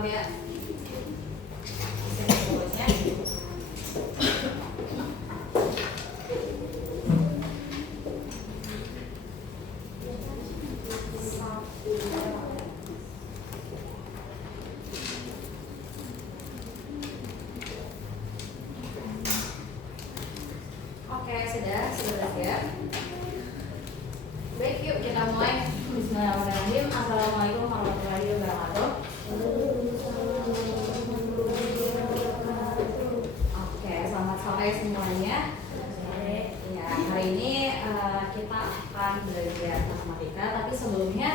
Alia. Oke, sudah ya. Baik, yuk kita mulai. Bismillahirrahmanirrahim. Assalamualaikum warahmatullahi wabarakatuh. Oke, selamat sore semuanya. Ya, hari ini kita akan belajar matematika, tapi sebelumnya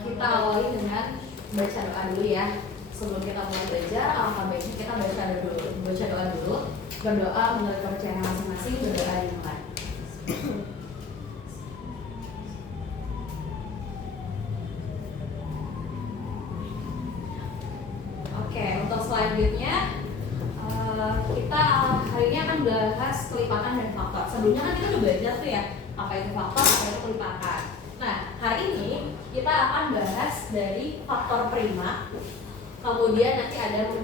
kita awali dengan baca doa dulu ya. Sebelum kita mulai belajar, alangkah baiknya kita baca doa dulu. Berdoa menurut kepercayaan masing-masing, berdoa dimulai. Oke, untuk selanjutnya kita hari ini akan bahas kelipatan dan faktor. Sebelumnya kan kita udah belajar tuh ya, apa itu faktor, apa itu kelipatan. Nah, hari ini kita akan bahas dari faktor prima. Kemudian nanti ada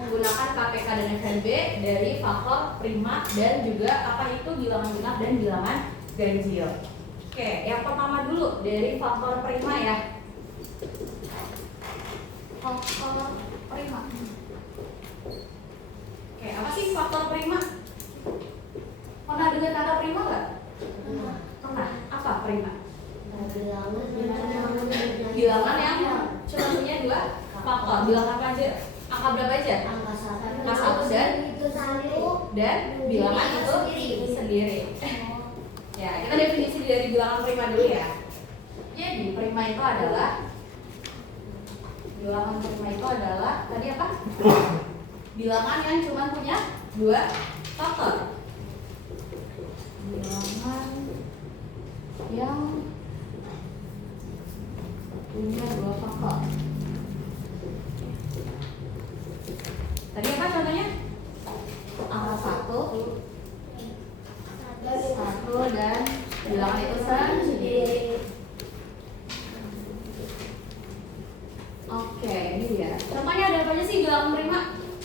menggunakan KPK dan FNB dari faktor prima dan juga apa itu bilangan genap dan bilangan ganjil. Oke, yang pertama dulu dari faktor prima ya. Faktor prima. Oke, apa sih faktor prima? Pernah dengar kata prima nggak? Pernah. Apa prima? Bilangan yang cuma punya dua faktor. Bilangan apa aja? Angka berapa aja? Angka 1 dan bilangan itu sendiri. Ya, kita definisi dari bilangan prima dulu ya. Jadi prima itu adalah tadi apa? Bilangan yang cuma punya dua faktor. Bilangan yang punya dua faktor. Tadi apa contohnya? Angka 1 dan bilangan itu sendiri. Oke, ini dia. Contohnya ada apa aja sih bilangan prima?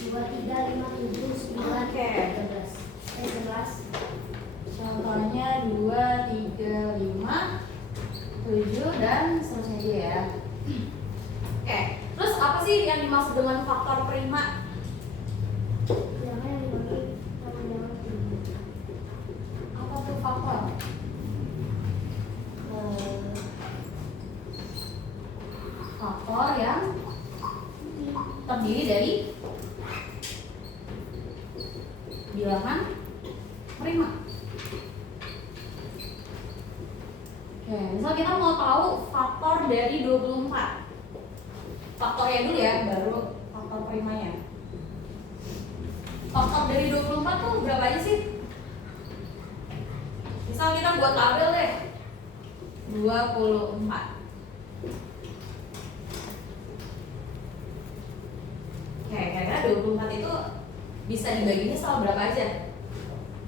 2, 3, 5, 7, 9, Oke. 11. Contohnya 2, 3, 5, 7 dan seterusnya aja ya. Oke, terus apa sih yang dimaksud dengan faktor prima? Bilangan yang dibagi sama dengan 7. Apa tuh faktor? Faktor yang terdiri dari bilangan prima. Oke, misal kita mau tahu faktor dari 24. Faktornya dulu ya, baru faktor primanya. Faktor dari 24 tuh berapa aja sih? Misal kita buat tabel deh. 24. Oke, kira-kira 24 itu bisa dibaginya sama berapa aja?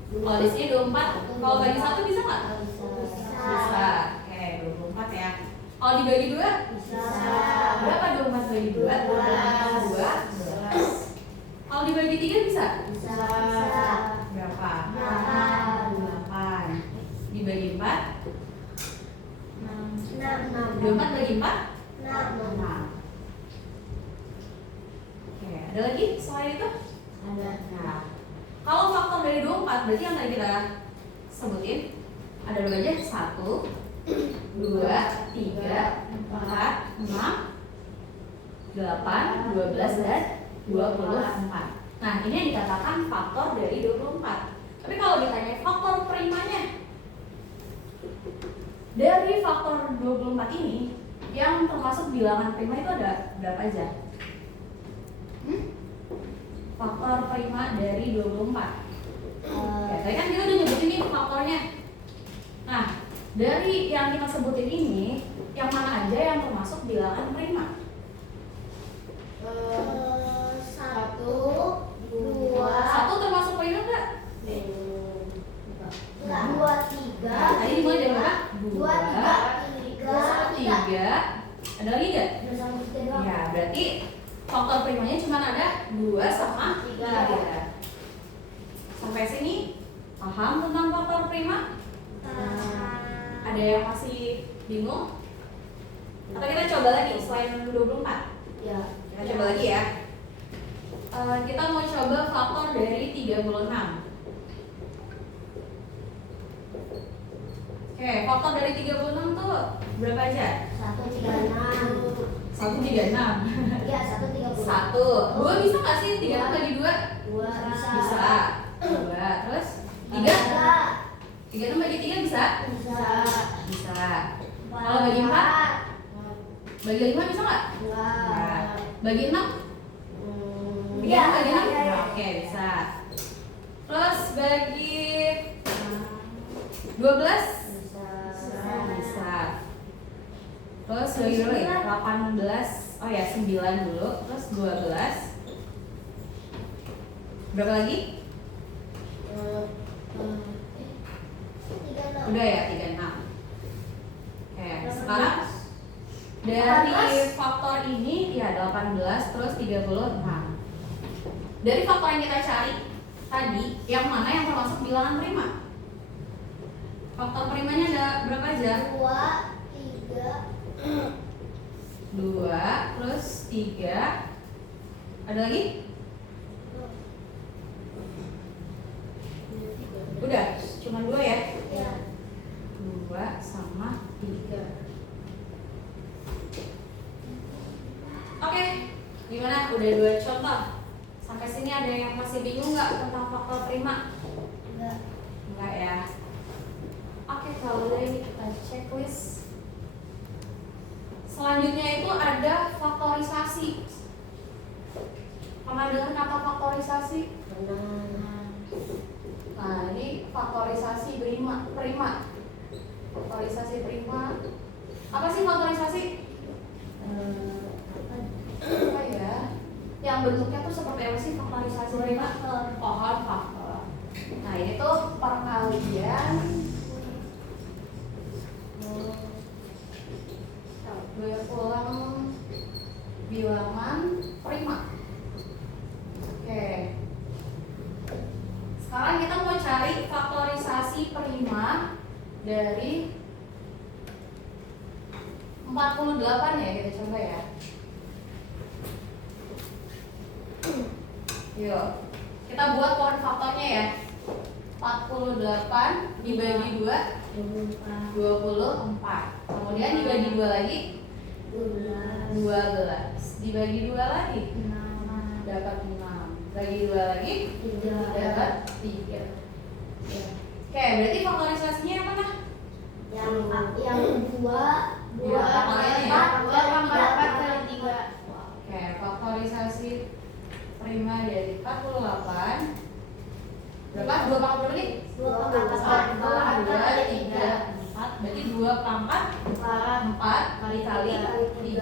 Kalau di sini 24, kalau bagi 1 bisa nggak? Bisa. Oke, 24 ya. Kalau dibagi 2? Bisa. Berapa 24 bagi 2? 12. Kalau dibagi 3 bisa? Bisa. Berapa? 8. 8. Dibagi 4? 6. 24 bagi 4? 6. Oke, ada lagi selain itu? Ada. Nah, kalau faktor dari 24 berarti yang tadi kita sebutin ada berapa aja? 1, 2, 3, 4, 6, 8, 12, dan 24. Nah, ini yang dikatakan faktor dari 24. Tapi kalau ditanya faktor primanya, dari faktor 24 ini yang termasuk bilangan prima itu ada berapa aja? Faktor prima dari 24. Ya, tadi kan kita udah nyebutin nih faktornya. Nah, dari yang kita sebutin ini, yang mana aja yang termasuk bilangan prima? 1, 2, 1 termasuk prima nggak? 2, 3. Tadi dimulai dari berapa? 2, 3, 3. Ada lagi nggak? Ada sama kita doang. Ya, berarti faktor primanya cuma ada 2 sama 3. Sampai sini paham tentang faktor prima? Ada yang masih bingung? Atau kita coba lagi selain 24? Ya. Kita coba lagi ya. Kita mau coba faktor dari 36. Oke, faktor dari 36 tuh berapa aja? 136. 136. Iya, 130. 1. 2 bisa nggak sih? 3 bagi 2? 2 Bisa. 2. Terus 3? Bisa. 36 bagi 3 bisa? Bisa. Bisa. Kalau bagi 4? Bagi 5 bisa nggak? Enggak. Bagi 6? Iya, Bagi 6? iya. Oke, bisa. Terus bagi 12? Bisa. Terus bagi berapa ya? 18. Oh ya, 9 dulu. Terus 12. Berapa lagi? Udah ya, 36. Oke, sekarang dari faktor ini ya 18 terus 36. Dari faktor yang kita cari tadi, yang mana yang termasuk bilangan prima? Faktor primanya ada berapa aja? 2 plus 3. Ada lagi? Udah, cuma 2 ya? 2 sama 3. Oke, gimana? Udah 2 contoh. Sampai sini ada yang masih bingung nggak tentang faktor prima? Enggak ya? Oke, kalau udah ini kita checklist. Selanjutnya itu ada faktorisasi. Pernah dengar kata faktorisasi? Nah, ini faktorisasi prima. Faktorisasi prima. Apa sih faktorisasi? Apa ya? Yang bentuknya tuh seperti apa sih faktorisasi prima? Pohon faktor. Nah, ini tuh perkalian berulang bilangan prima. Oke. Sekarang kita mau cari faktorisasi prima dari 48 ya, kita coba ya. Yuk, kita buat pohon faktornya ya. 48 dibagi 2 24. Kemudian dibagi 2 lagi 12. Dibagi 2 lagi dapat 6. Bagi 2 lagi dapat 3. Oke, berarti faktorisasinya apa nah? Yang 2 kali 3. Oke, faktorisasi prima dari 48 berapa? 2 pangkat berapa nih? 2 pangkat 2, 3, 4. Berarti 2 pangkat 4 kali 3 gitu.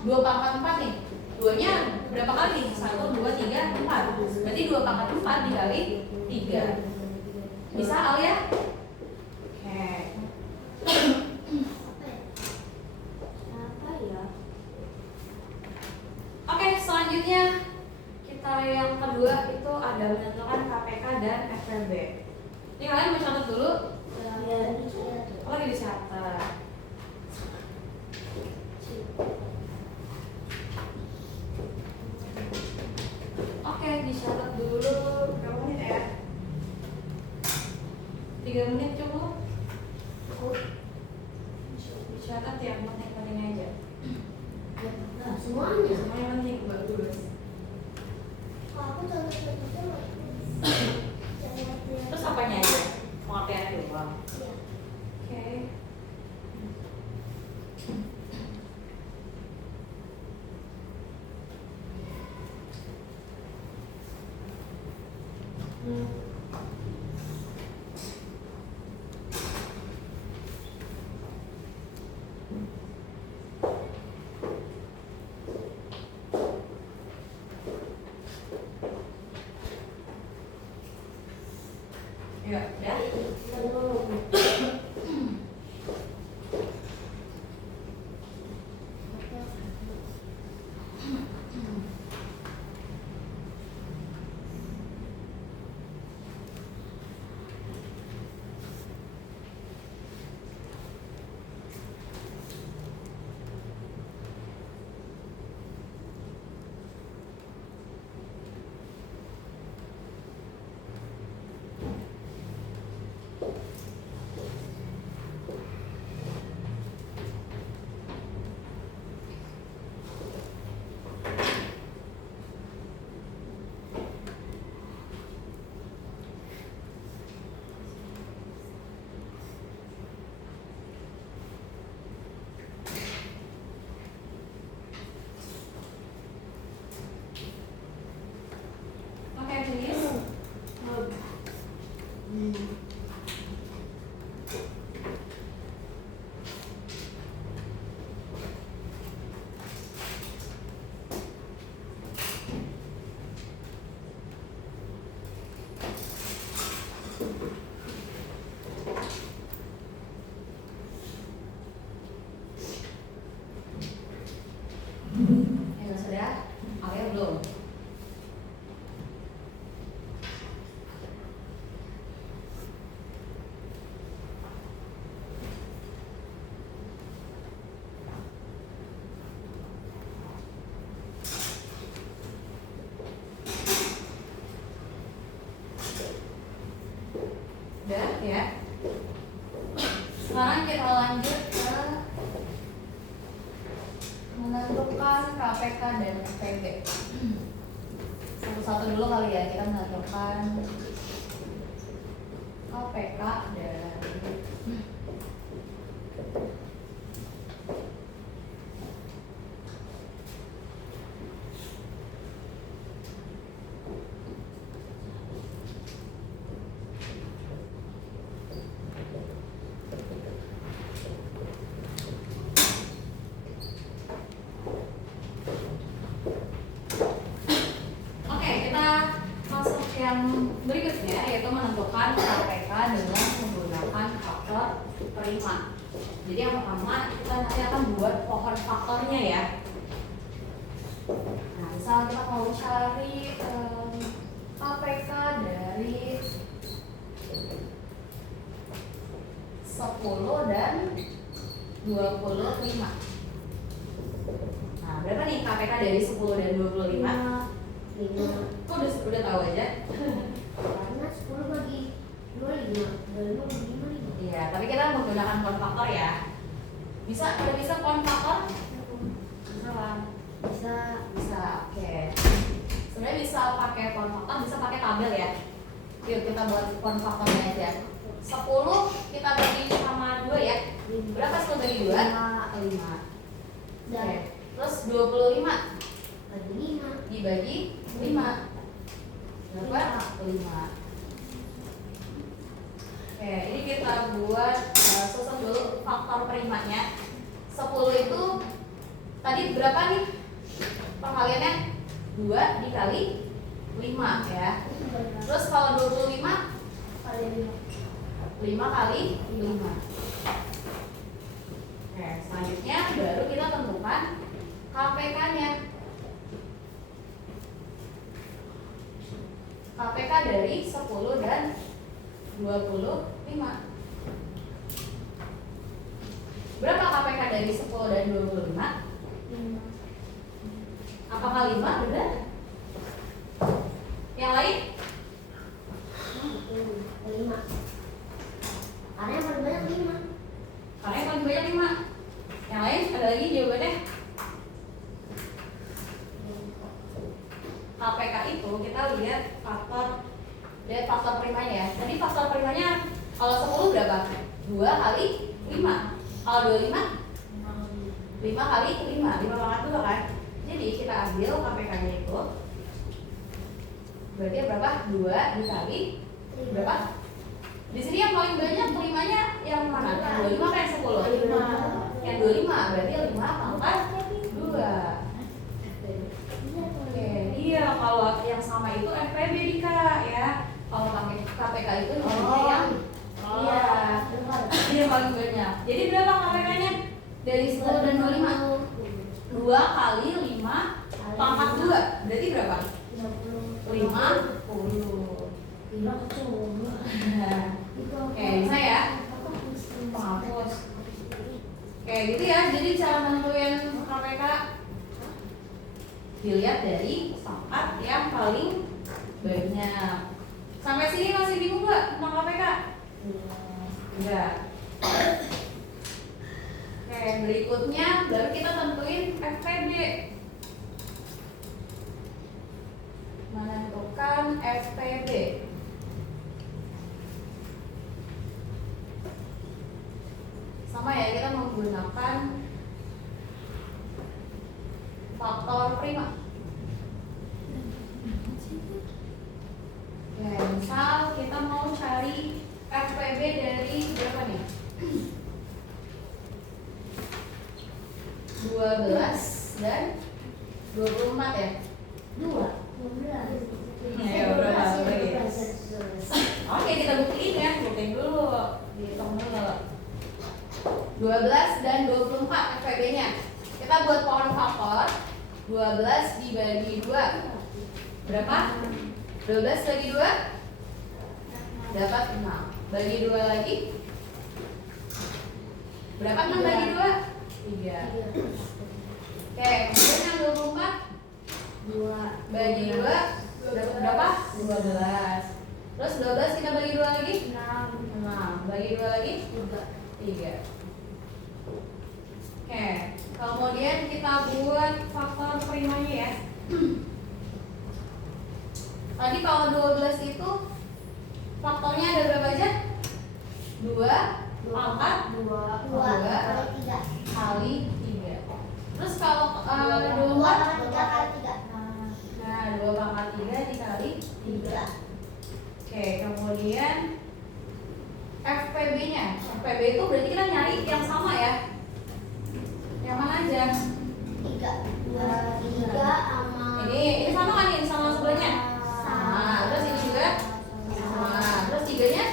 2 pangkat 4 nih. 2 nya berapa kali? 1, 2, 3, 4. Berarti 2 pangkat 4 dikali 3. Bisa Al ya? Oke. Oke, selanjutnya kita yang kedua itu ada menentukan KPK dan FPB. Ini kalian mau catat dulu? Oh, lagi dicatat. Oke, dicatat dulu. Berapa menit ya? 3 Sekarang kita lanjut ke menentukan KPK dan FPB. Satu-satu dulu kali ya, kita menentukan KPK dan yang berikutnya yaitu menentukan KPK dengan menggunakan faktor prima. Jadi yang pertama kita nanti akan buat pohon faktornya ya. Nah, misal kita mau cari KPK dari 10 dan 25. Nah, berapa nih KPK dari 10 dan 25? 5. Kok udah tahu aja? Karena 10 bagi 25, 25 bagi 5. Iya, tapi kita menggunakan pohon faktor ya. Udah bisa pohon faktor? Bisa kan? Bisa, oke. Sebenarnya bisa pakai pohon faktor, bisa pakai tabel ya. Yuk kita buat pohon faktornya aja. 10 kita bagi sama 2 ya. Berapa 10 bagi 2? 5. Oke. Terus 25 Bagi 5 dibagi 5 berapa? 5. Oke, ini kita buat susun dulu faktor primanya. 10 itu tadi berapa nih perkaliannya? 2 dikali 5 ya. Terus kalau 25 kali 5 kali 5. Oke, selanjutnya baru kita tentukan KPK-nya. KPK dari 10 dan 25. Berapa KPK dari 10 dan 25? 5. Apakah 5? Benar? Yang lain? 5. Karena yang paling banyak 5. Karena yang paling banyak 5. Yang lain ada lagi jawabannya? KPK itu kita lihat faktor primanya ya. Tadi faktor primanya kalau 10 berapa? 2 kali 5. Kalau 25? 5 kali 5. 5 pangkat 2 kan? Jadi kita ambil KPK-nya itu. Berarti berapa? 2 dikali berapa? Di sini yang paling banyak primanya yang mana? Yang 25 kan yang 10? 5. Yang 25 berarti 5 pangkat 2. Oke, iya kalau yang sama itu FPB Dika ya. Kalau pakai KPK itu namanya yang iya paling banyak. Jadi berapa KPK-nya? Dari 10 dan 25. 2 kali 5 pangkat 2. Berarti berapa? 50. Oke, bisa ya? Penghapus. Oke, gitu ya. Jadi cara menentuin KPK dilihat dari pangkat yang paling banyak. Sampai sini masih bingung nggak tentang KPK? Enggak. Oke, berikutnya baru kita tentuin FPB. Menentukan FPB. Sama ya, kita menggunakan faktor prima. Ya, misal kita mau cari FPB dari berapa nih? 12 dan 24 ya? 2. Ya, berapa? Oke, kita buktiin ya. Buktiin dulu. Dihitung dulu. 12 dan 24 FPB-nya. Kita buat pohon faktor. 12 dibagi 2 berapa? 12 bagi 2 dapat 6. Bagi 2 lagi berapa? 6 bagi 2? 3. Oke, kemudian yang 24 2 bagi 2 dapat berapa? 12. Terus 12 kita bagi 2 lagi? 6. Bagi 2 lagi? 3. Oke, kemudian kita buat faktor primanya ya. Tadi kalau 12 itu faktornya ada berapa aja? 2 pangkat 2 Dua. kali 3. kali 3. Terus kalau 2 24, kali 3 kali 3. nah 2 pangkat 3 dikali 3. Oke, kemudian FPB-nya. FPB itu berarti kita nyari yang sama ya. Yang mana aja? 3 sama Ini sama kan ini sama sebelahnya? Sama. Terus ini juga sama. Terus 3-nya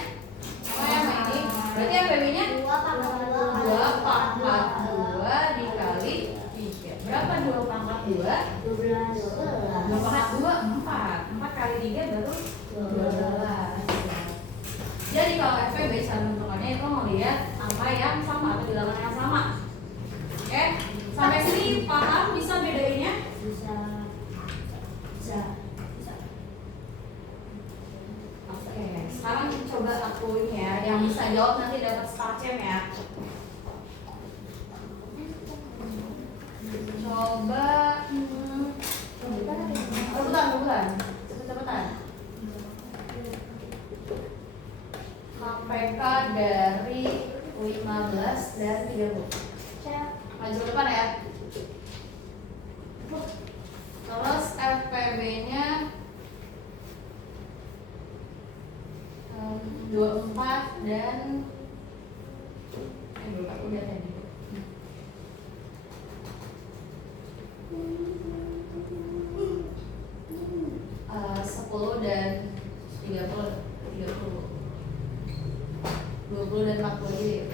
sama ya sama ini. Berarti FPB-nya 2 pangkat 2 2 pangkat 2 dikali 3. Berapa 2 pangkat 2? 2 12. pangkat 2, 4. 4 kali 3 baru 12. Jadi kalau FPB cara menentukannya itu melihat angka yang sama atau bilangan yang sama. Oke, sampai sini paham bisa bedainnya? Bisa. Oke, sekarang coba aku ini ya, yang bisa jawab nanti dapat StarChamp ya. Coba rebutan, cepet-cepetan. KPK dari 15 dan 30. Maju ke depan ya. Terus FPB-nya 24 dan 24 udah tadi. 10 dan 30. 20 dan 40 jadi.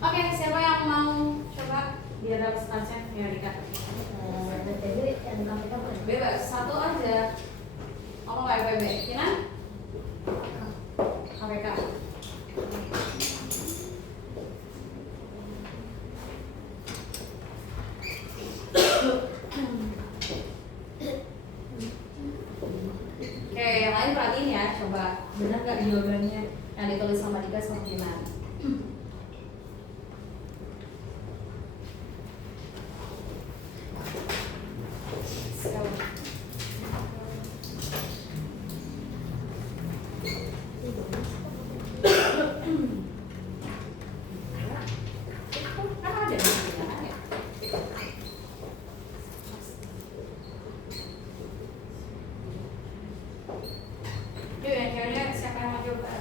Oke, siapa yang mau coba biar dapat StarChamp ya Rika? Bebas, satu aja. Kamu nggak FPB, Kinan? KPK. Oke, yang lain perhatiin ya, coba benar nggak jawabannya yang ditulis sama Dika sama Kinan? Kan ada di sini kan ya? Yuk yang ceweknya siapa yang mau coba?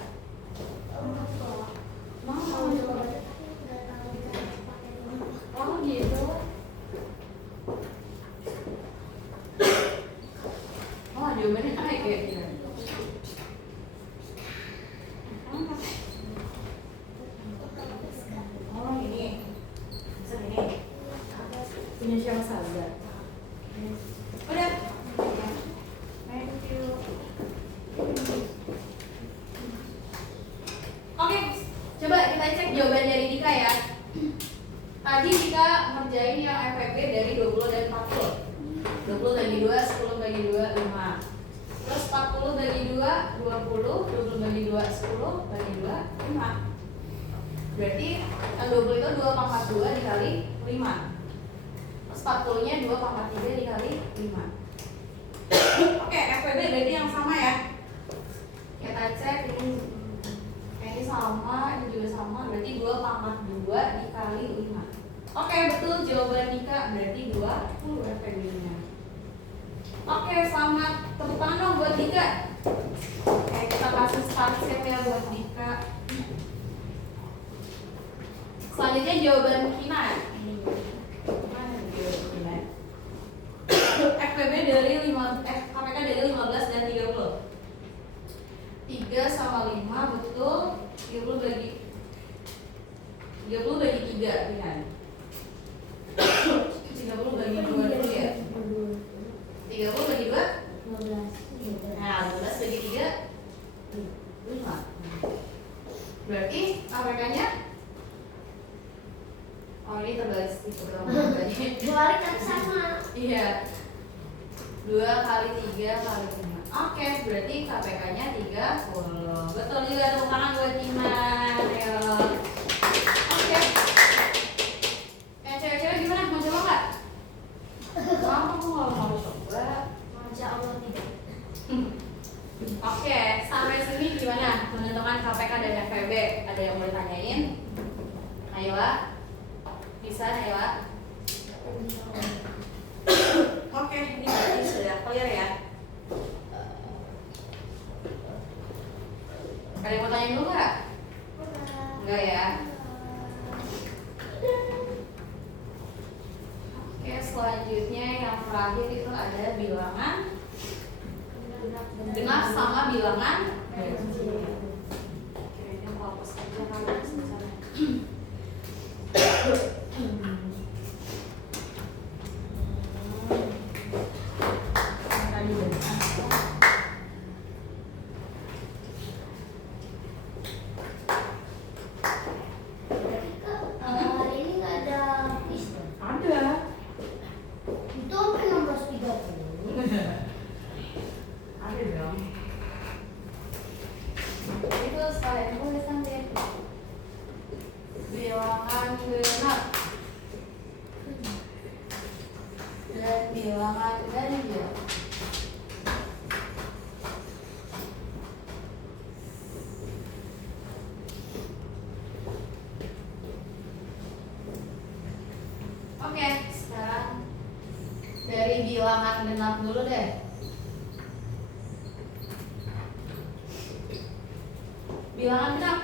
Mau. Oh gitu. Oh jawabannya naik ya. Oh ini. Bisa ini. Punya siapa saja. Udah. Thank you. Oke, coba kita cek jawaban dari Dika ya. Tadi Dika ngerjain yang FPB dari 20 dan 40. 20 bagi 2, 10 bagi 2, 5. Terus 40 bagi 2, 20. 20 bagi 2, 10 bagi 2, 5. Berarti yang 20 itu 2 pangkat 2 dikali 5. Terus 40 nya 2 pangkat 3 dikali 5. Oke, FPB berarti yang sama ya. Kita cek ini sama, ini juga sama. Berarti 2 pangkat 2 dikali 5. Oke, betul jawaban Dika. Berarti 20 FPB-nya. Oke, selamat tepuk tangan dong buat Dika. Oke, kita kasih StarChamp ya buat Dika. Selanjutnya jawaban Kinan. Mana jawaban Kinan? FPB dari KPK dari 15 dan 30. 3 sama 5 betul. 30 bagi 3 Kinan. 30 bagi 2 dulu ya. 30 bagi 2 15. Nah, 15 bagi 3 5. Berarti KPK-nya oh ini terbalik itu berapa tadi? Balik tapi sama. Iya. 2 kali 3 kali 5. Oke, berarti KPK-nya 30. Betul juga, tepuk tangan buat Iman. Ayo. tanyain? Naila? Bisa Naila? Oke, ini berarti sudah clear ya. Ada yang mau tanya dulu nggak? Enggak ya? Oke, selanjutnya yang terakhir itu ada bilangan genap sama bilangan ganjil. Oke, ini aku hapus aja karena sebenarnya. Hari ini nggak ada quiz. Ada. Itu sampai 16.30. Ada dong. Itu sekalian tulis nanti. Bilangan genap dan bilangan ganjil. Oke, sekarang dari bilangan genap dulu deh. Bilangan genap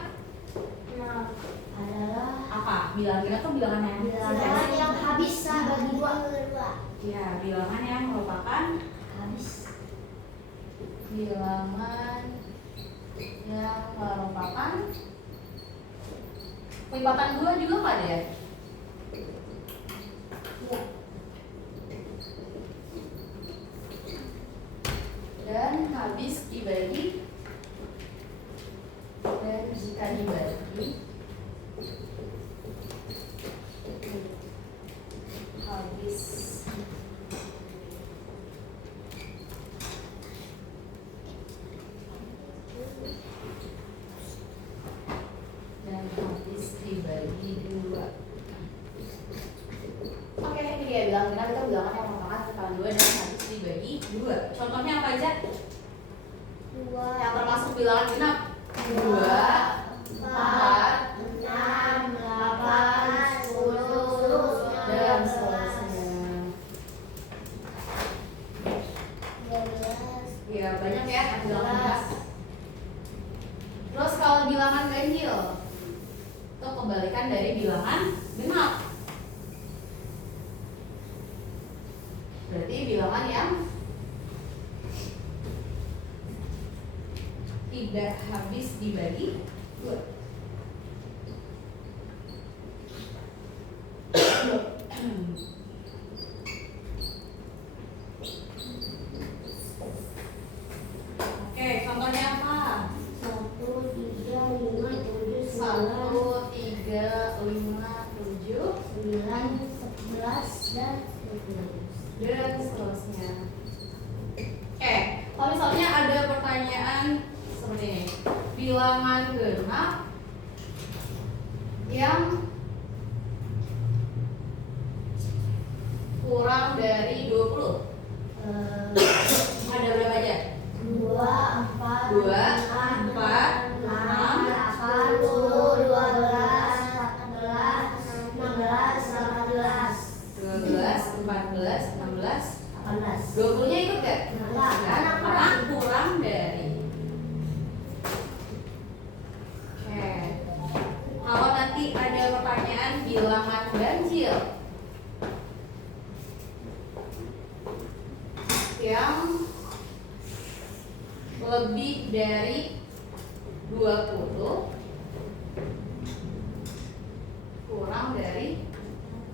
Nah, adalah apa? Bilangan genap tuh bilangan yang bilangan yang habis dibagi dua. Ya, bilangan yang merupakan Habis. bilangan yang merupakan lipatan 2 juga nggak ada ya? Ya. Dan habis dibagi dan jika dibagi habis dan habis dibagi 2. Oke, ini dia bilangan genap itu bilangan yang merupakan lipatan 2 dan habis dibagi 2. Contohnya apa aja? Dua. Yang termasuk bilangan genap? 2, 4, 6, 8, 10, dan seterusnya. 12. Ya, banyak ya bilangan genap. Terus kalau bilangan ganjil, itu kebalikan dari bilangan genap. Berarti bilangan yang tidak habis dibagi 2. Oke, contohnya apa? 1, 3, 5, 7, 9, 1, 3, 5, 7, 11, dan 12. dan seterusnya. Oke, kalau misalnya ada pertanyaan seperti ini, bilangan genap yang kurang dari 20, ada berapa aja? 2, 4, 2, 4, 4, 6, 8, 10, 12, 14, 16, 18, 12, 14, 16, 18. 20-nya ikut gak? Enggak, Karena kurang dari. Oke. Kalau nanti ada pertanyaan bilangan ganjil yang lebih dari 20 kurang dari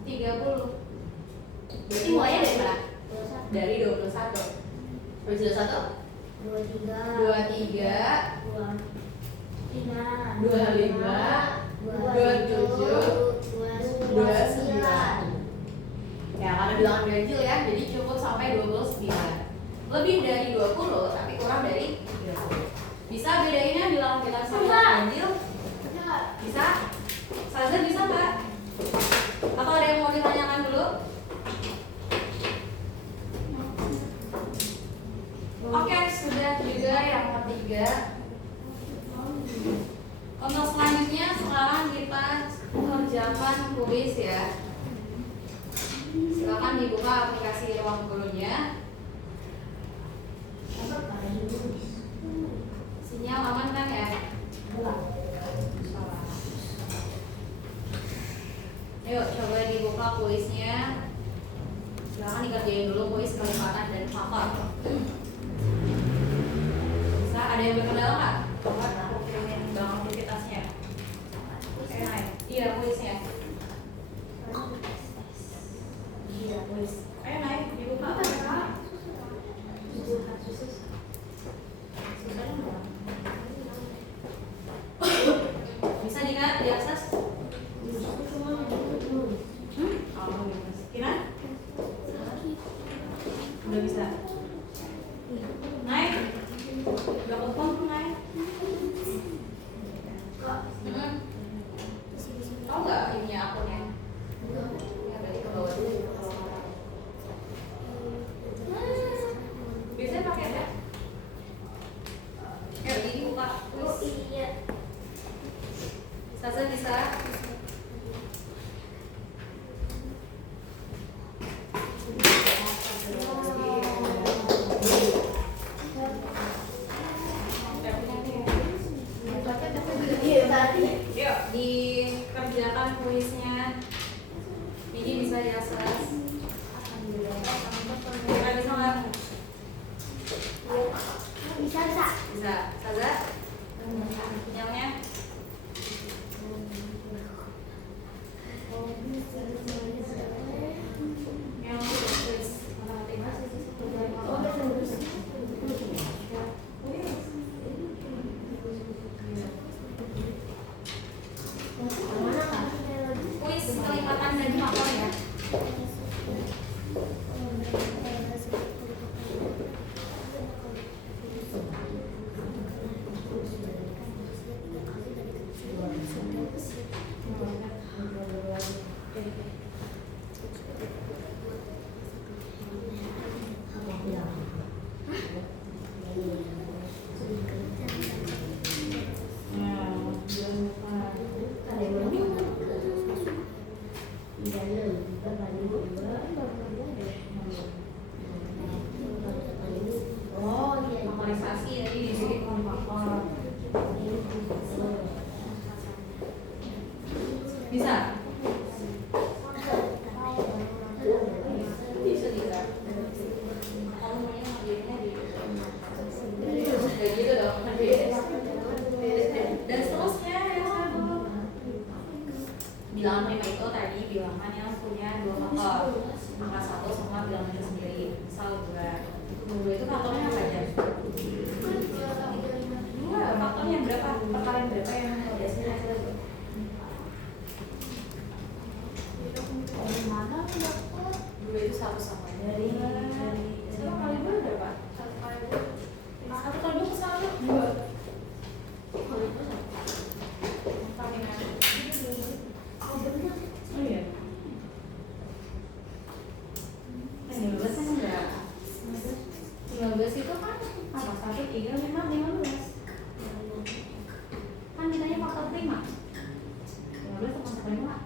30. Berarti mulainya dari mana? Dari 21. Berarti 21? 23, 23, 25, 27, 29. Ya, karena bilangan ganjil ya, jadi cukup sampai 29. Lebih dari 20 tapi kurang dari 30. Bisa bedainnya bilangan genap sama bilangan ganjil? Bisa? Saza bisa nggak? Atau ada yang mau ditanyakan dulu? Oke, sudah juga yang ketiga. Untuk selanjutnya sekarang mengerjakan kuis ya. Silakan dibuka aplikasi Ruang Gurunya. Sinyal aman kan ya? Ayo coba dibuka kuisnya. Silakan dikerjain dulu kuis kelipatan dan faktor. Bisa, ada yang berkendala nggak? Aku kirimin bang aktivitasnya. Iya kuisnya. Iya kuis. Ayo naik dibuka. Bisa diakses? Kira? Udah bisa. Naik. Dapat form naik. Tahu nggak ininya akunnya? Ya berarti ke bawah dulu. Biasanya pakai apa? Ya ini buka. Oh iya. Sasa bisa. Yuk dikerjakan kuisnya. Ini bisa diakses. Kita bisa nggak? Bisa. Bisa. Saza? Sinyalnya? Yang kuis. Kuis kelipatan dan faktor ya. Faktorisasi jadi dibikin faktor. Bisa? Bisa. Kamu maunya ngerjainnya di kayak gitu dong, dan seterusnya ya satu. Bilangan prima itu tadi bilangan yang punya dua faktor, angka 1 sama bilangan itu sendiri. Misal 2 itu faktornya apa aja? Faktornya berapa? Perkalian berapa yang biasanya hasilnya? Dua itu 1 sama dari 1 kali 2 berapa? 1 kali 2 ke 1 2. Oh iya. 15 kan enggak? 15 itu kan apa? 1, 3, 5, 15. Kan ditanya faktor prima. 15 sama 5.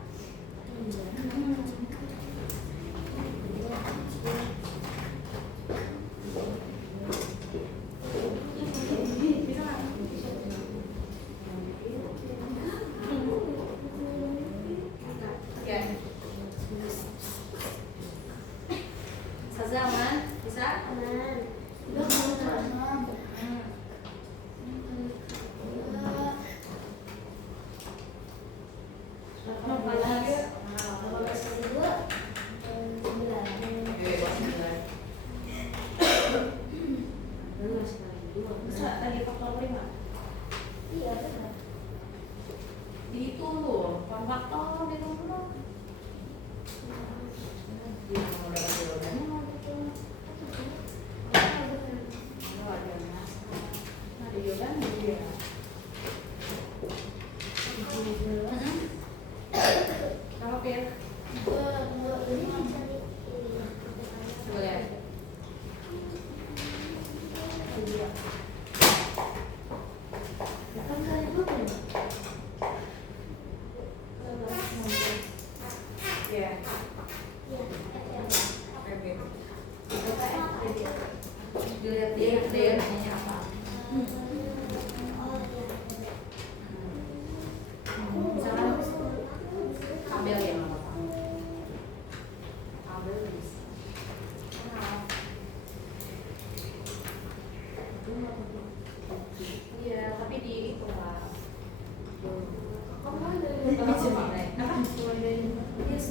Ya. Saza aman? Bisa? Aman. Bisa tadi faktor prima? Iya benar. Dihitung tuh, faktor dihitung dulu.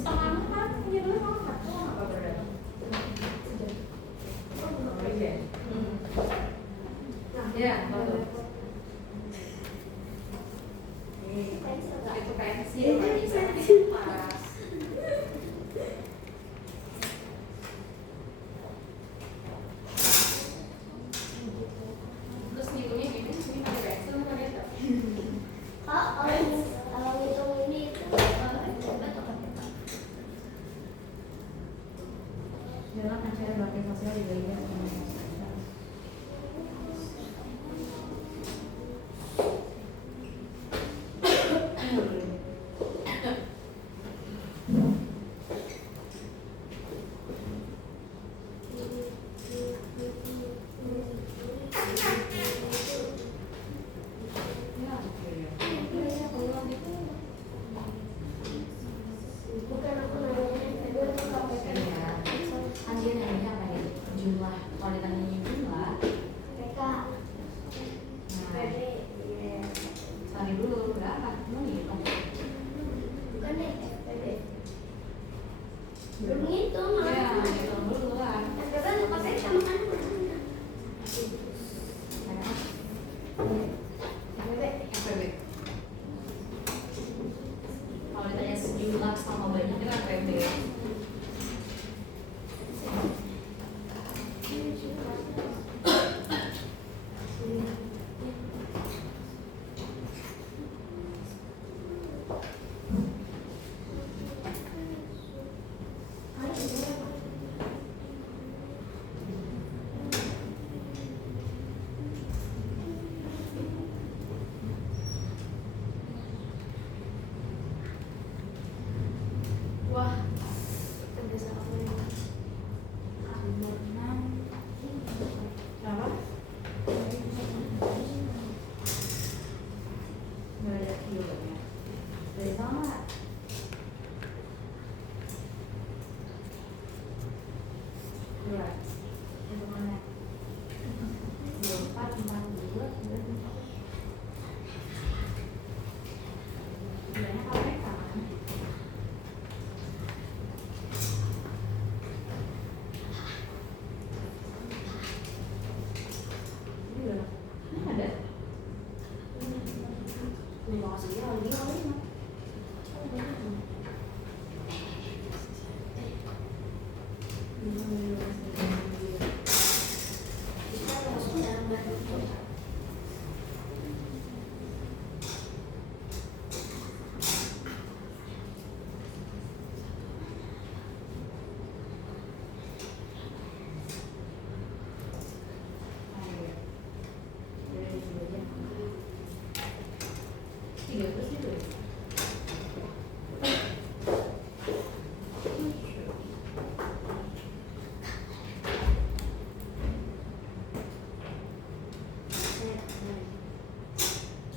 setengah empat, ini dulu mau empat, mau apa berada? Oh iya. Ya, betul. Itu pensil, bisa dilepas. Terus ngitungnya gini, ini pakai pensil, pakai apa? Kak, kalau ngitung ini itu hebat atau apa? Dalam acara bakti sosial di bagian Bukan aku nanya, itu kamu kan dia nanya apa ya? Jumlah, kalau ditanya jumlah, PK. nah, PD. Iya. cari dulu berapa? Mau ngitung? Bukan deh, PD. Belum ngitung Ya, malah. ngitung dulu lah. PK nggak pakai sama kan? FPB. Kalau ditanya sejumlah sama banyak itu FPB. Wah, Tegas apa ini? nomor 6. Berapa? Nggak ada kilonya. Dari sama. Dua. Itu mana? 24, 42, 94. Bilangnya KPK kan? Iya. Ini ada. Lima kasih dia lagi kali ini. Kita masuk dalam batu. Tiga terus itu.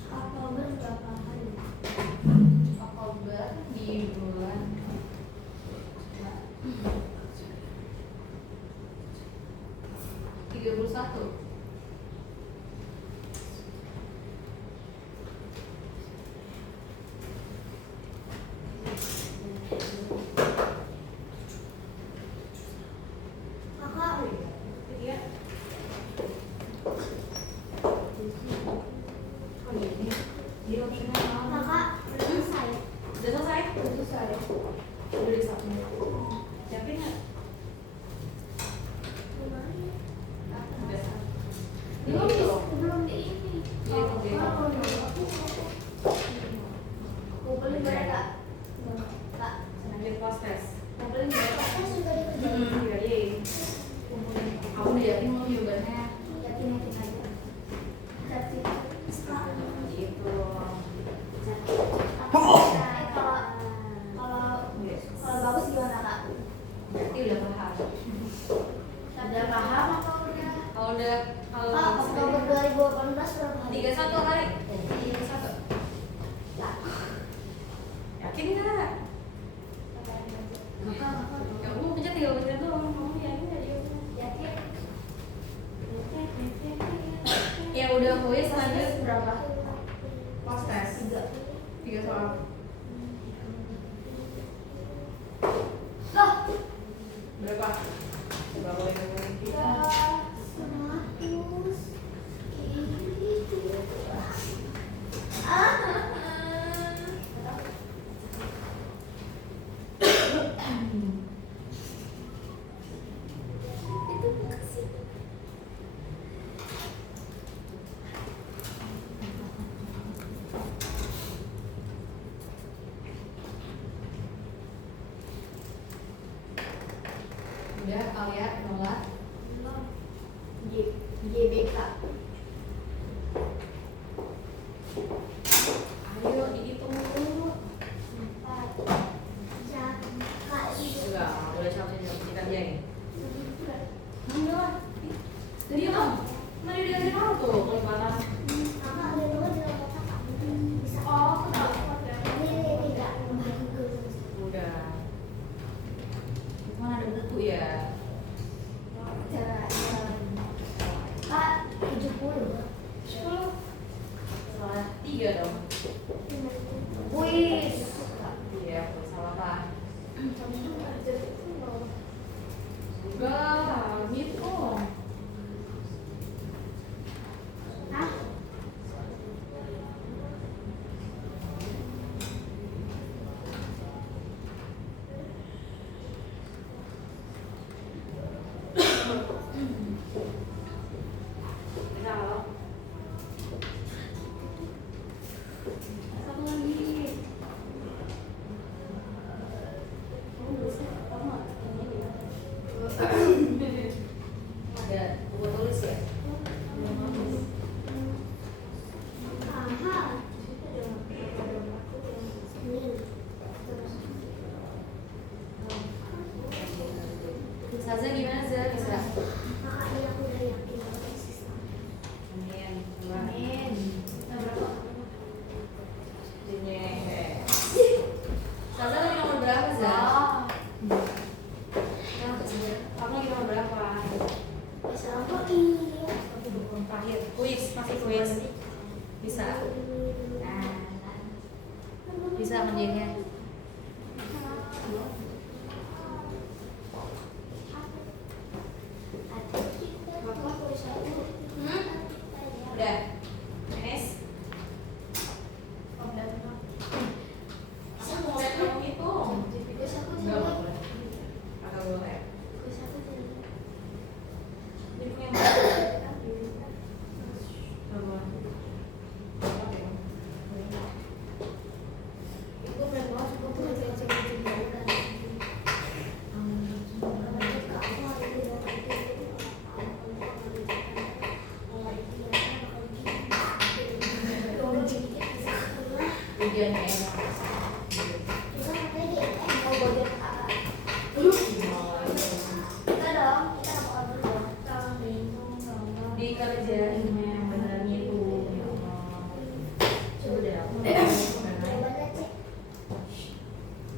Oktober berapa hari? Oktober di bulan 31. Kakak, Iya. Oh iya ini. Dia opsional apa? kakak udah selesai. Udah selesai? Udah selesai. Udah di submit. Yakin nggak? Gimana? Udah. Belum Ini loh. belum di ini. Iya, belum di- Mau beli berapa? Kak, Lanjut proses. mau beli berapa? Kan sudah dikerjain. Iya, iya. Aku udah yakin mau jawabannya. Yakin aja. Tapi Gitu. kalau kalau bagus gimana kak? Berarti udah paham. Udah paham apa udah? Kalau udah kalau Kak, Oktober 2018 berapa hari? 31 kali. 31. Yakin nggak? Ya udah pencet 3 doang. Kamu yakin nggak jawabnya? Yakin? Ya udah voice lanjut Berapa? post test. 3 soal. Udah, Alia, Nola. GBK. Ayo dihitung dulu. 4 Enggak, udah capek kita ajain. Enggak. Enggak. Jadi apa? Mana dia dikasih tahu tuh kelipatan. Kakak ada dua di dalam kotak. Bisa. Oh, kenapa? Ini enggak membagi ke. Udah. Mana ada buku ya? Kak, 70. 10. Salah 3 dong. Wih. Iya, salah apa? Enggak, gitu. Hah? Bisa loh. Satu lagi. Ada buku tulis ya? Aha. Saza gimana Za? Bisa? Kakak ini aku udah yakin banget eksis. Amin. Amin. Jene. Saza lagi nomor berapa Za? Kamu lagi nomor berapa? Bisa apa ini? Terakhir, kuis, masih kuis. Bisa? Nah, bisa ngerjainnya. Kakak tulis aku. Udah? Nes? Aku mau lihat kamu hitung. Tulis aku Enggak jelek. boleh. Atau boleh? Tulis aku jelek. Hitung yang mana? Coba. Itu berat banget, aku tuh lagi cek-cek banget. Ujian enak. Bisa katanya dia mau bagian apa? Kita dong, kita dapat order dong. Dikerjain yang beneran itu. Ya Allah. Coba deh aku. Jawabannya cek.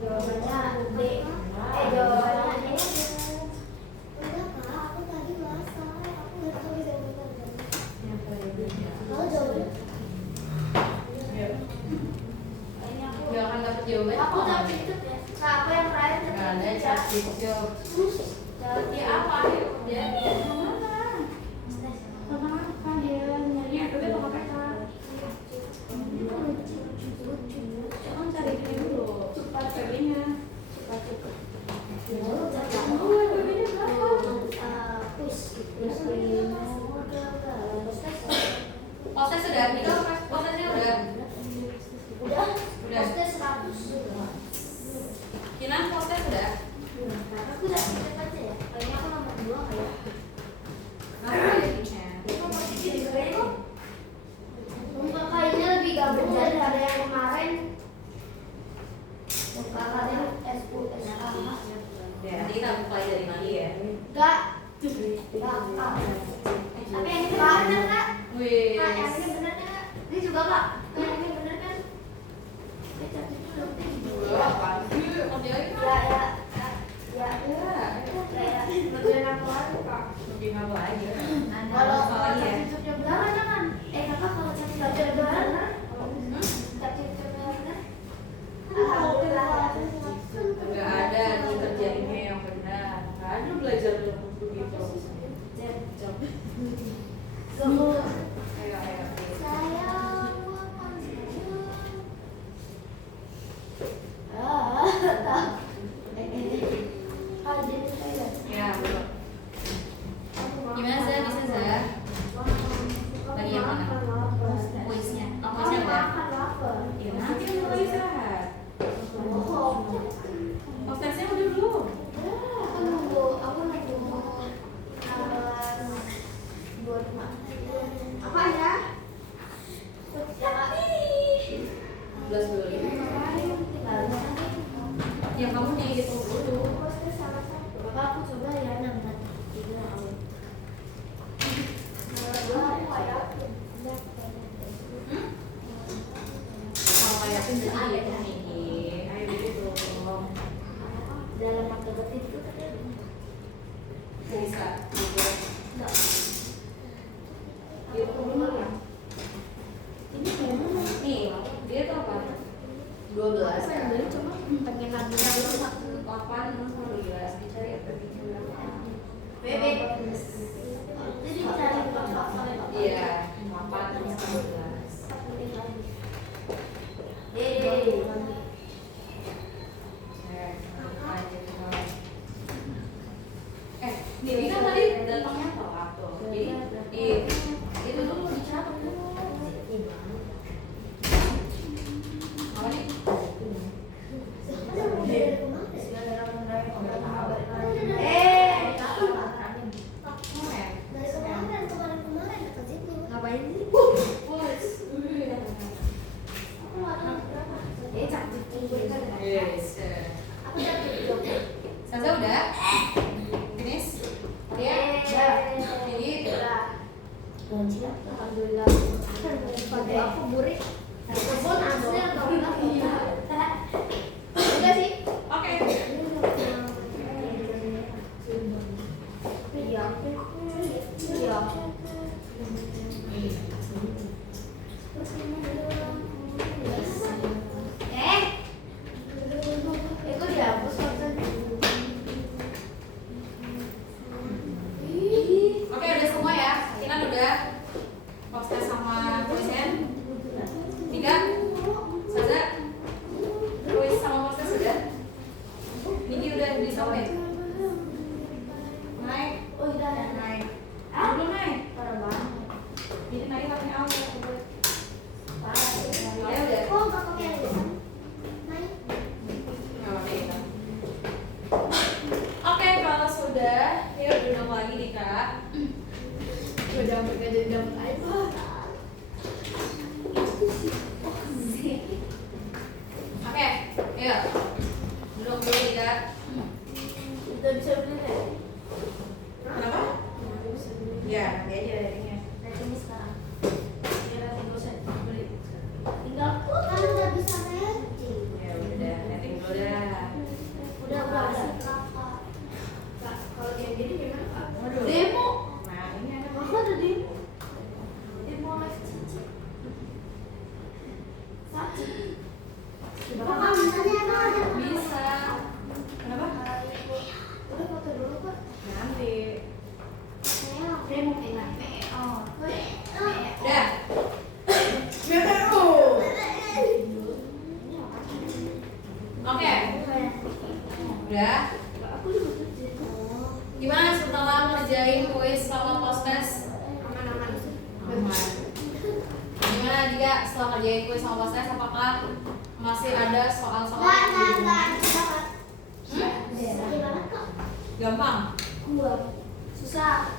Jawabannya B. Jawabannya ini. Udah kak, aku tadi masak. Aku nggak tahu jawabannya. Kalau jawabannya Gak akan dapet jawaban. aku dapet itu ya. Nah, aku yang terakhir Gak ada dapet chat jawab. Ya apa? Ya mana? Kenapa dia nyari apa dia pakai PK? Jangan cari ini dulu. Cepat carinya. Cepat. Bebeknya berapa? Proses sudah. Itu prosesnya udah. Udah. Udah. Proses 100. Kinan proses sudah. Aku udah cek aja ya. Kayaknya aku nomor 2 kayak. Apa ya? Nomor 3 juga ya kok. Enggak, kayaknya lebih gabung daripada yang kemarin. Kakaknya SUSA. Ya, nanti kita pelajari lagi ya. Enggak. Enggak. Tapi yang ini benar kak. Wih. Kak, yang ini benar kan? Ini juga kak. Yang ini benar kan? Apa sih? Kerjain Ya. Ya. Kayak bagian aku lagi kak. Kerjain apa lagi? Kalau lagi ya. cacing benar jangan. Kakak kalau cacing benar. Cacing benar. Alhamdulillah. Gak ada nih kerjainnya yang benar. Gak ada belajar begitu. Kamu Ayo. sayang Ya, belum. Gimana Zah? Bisa Zah? Lagi yang mana? Kuisnya. Oh, kuisnya udah. Ya, nanti kan mulai istirahat. Prosesnya udah belum? Aku nunggu Ya kamu dihitung dulu. Posnya salah satu. Maka aku coba ya 6 tadi. Aku nggak yakin. Kalau yakin jadi dihitung nih. Ayo dihitung. Dalam waktu detik itu Bisa. enggak. Hitung dulu ya. Ini gimana? Nih, dia tuh apa? 12 kan? Jadi cuma pengen lagi dulu. 8, 12 dicari apa berapa? Bebek. Jadi cari faktor. Iya, 8 plus 12. Jadi kan tadi datangnya telat tuh. Jadi itu dulu dicatat dulu. Apa nih? Ngapain sih? Yes. Saza udah? Finish? Ya? Jadi Alhamdulillah. Pada aku burik. Telepon asli atau enggak? Enggak sih. oke. Iya. Iya. Itu dihapus kan? Oke, udah semua ya. Kita udah post-test sama tulisan. 3. Saza. Tulis sama post-test udah. Ini udah disampai. Naik. Oh iya. Naik. Belum naik. Parah banget. Jadi naik HP aku. Parah. Ya udah. Kok nggak pakai yang bisa? Naik. Nggak pakai itu. Oke, kalau sudah, ya duduk lagi di Kak. Udah berkerja di dalam air. Oke, yuk. Duduk dulu di Kak. Kita bisa beli ya? Kenapa? Ya, nanti aja ratingnya. Ratingnya sekarang. Ini rating dosen. Beli. Tinggal kan nggak bisa rating. Ya udah, rating dulu dah. Udah. Kak, kalau kayak gini gimana Kak? Waduh. Demo. Nah, ini ada Aku ada demo. Demo live cici. Saci. Bapak misalnya ada. bisa. Kenapa? Udah foto dulu Pak. Nanti. Demo enak. Oh. Udah. Oke. Udah. Aku juga kerja. Gimana setelah ngerjain kuis sama post-test? Aman-aman. Aman. Gimana Dika setelah ngerjain kuis sama post-test, apakah masih ada soal-soal yang bingung? Gimana Kak? Gampang? Susah.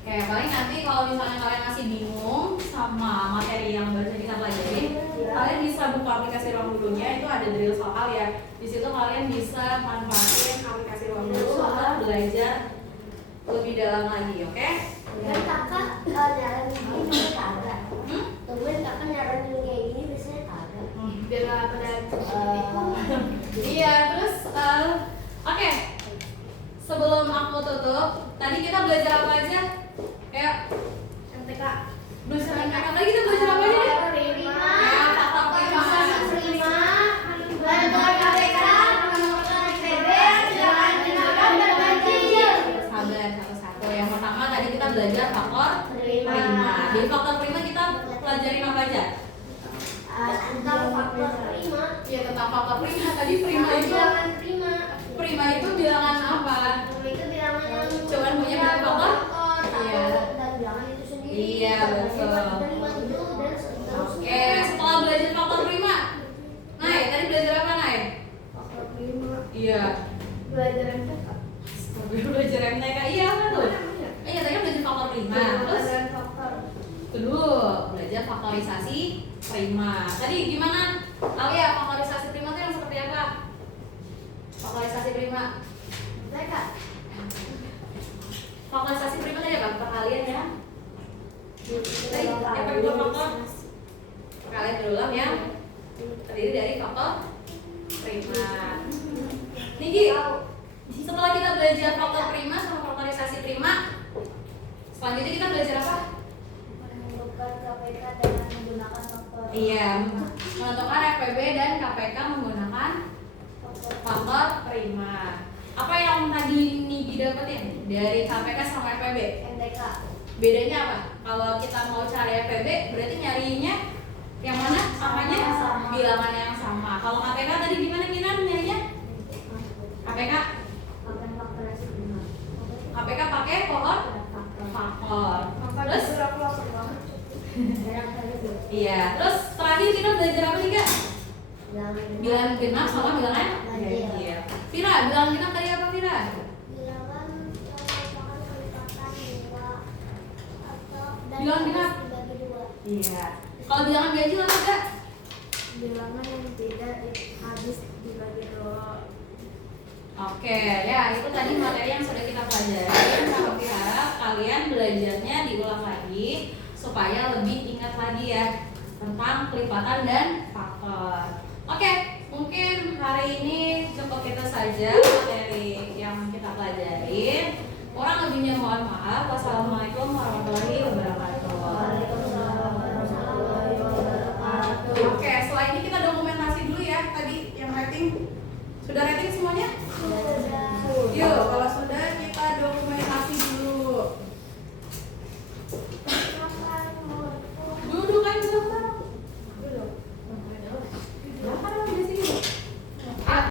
Kayak paling nanti kalau misalnya kalian masih bingung sama materi yang baru kita pelajarin, kalian bisa buka aplikasi Ruang Gulunya, itu ada drill soal ya. Di situ kalian bisa manfaatin aplikasi Ruang Guru untuk belajar lebih dalam lagi, oke? Dan kakak nyaranin gini kagak. Hmm? Tungguin kakak nyaranin kayak gini biasanya kagak. Biar nggak pada Iya, terus oke. Sebelum aku tutup, tadi kita belajar apa aja? Kayak MTK. belajar MTK. Tadi kita belajar apa aja deh? Ya, faktor prima. Sabar satu-satu. Yang pertama tadi kita belajar faktor prima. Di faktor prima kita pelajarin apa aja? Ya tentang faktor prima. Tadi prima itu bilangan apa? Cuman punya berapa faktor? Iya. Iya, betul. Oke, setelah belajar faktor prima, Nay, tadi belajar apa Nay? Iya. Belajar MTK. Belajar MTK, iya kan tuh? Iya, tadi kan belajar faktor prima. Terus kedua, belajar faktorisasi prima. Tadi gimana? Alia, faktorisasi prima itu yang seperti apa? Jadi setelah kita belajar faktor prima sama faktorisasi prima, selanjutnya kita belajar apa? Menentukan KPK dengan menggunakan faktor. Iya, menentukan FPB dan KPK menggunakan faktor prima. Apa yang tadi Nigi dapetin dari KPK sama FPB? MTK. Bedanya apa? Kalau kita mau cari FPB, berarti nyarinya yang mana? Angkanya? Sama. Bilangan yang sama. Kalau KPK tadi gimana Kinan nyarinya? KPK? KPK pakai faktor? Terus? Iya. Terus terakhir kita belajar apa nih Kak? Bilangan genap sama bilangan ganjil. Vira, bilangan genap tadi apa Vira? Bilangan merupakan kelipatan dua atau Bilangan genap? dibagi dua. Iya. Kalau bilangan ganjil apa Kak? Bilangan yang tidak habis dibagi dua. Oke, ya itu tadi materi yang sudah kita pelajari. Kami harap kalian belajarnya diulang lagi supaya lebih ingat lagi ya tentang kelipatan dan faktor. Oke, mungkin hari ini cukup itu saja materi yang kita pelajari. Kurang lebihnya mohon maaf. Wassalamualaikum warahmatullahi wabarakatuh. Oke, setelah ini kita dokumentasi dulu ya tadi yang rating. Sudah rating semuanya? Yuk, kalau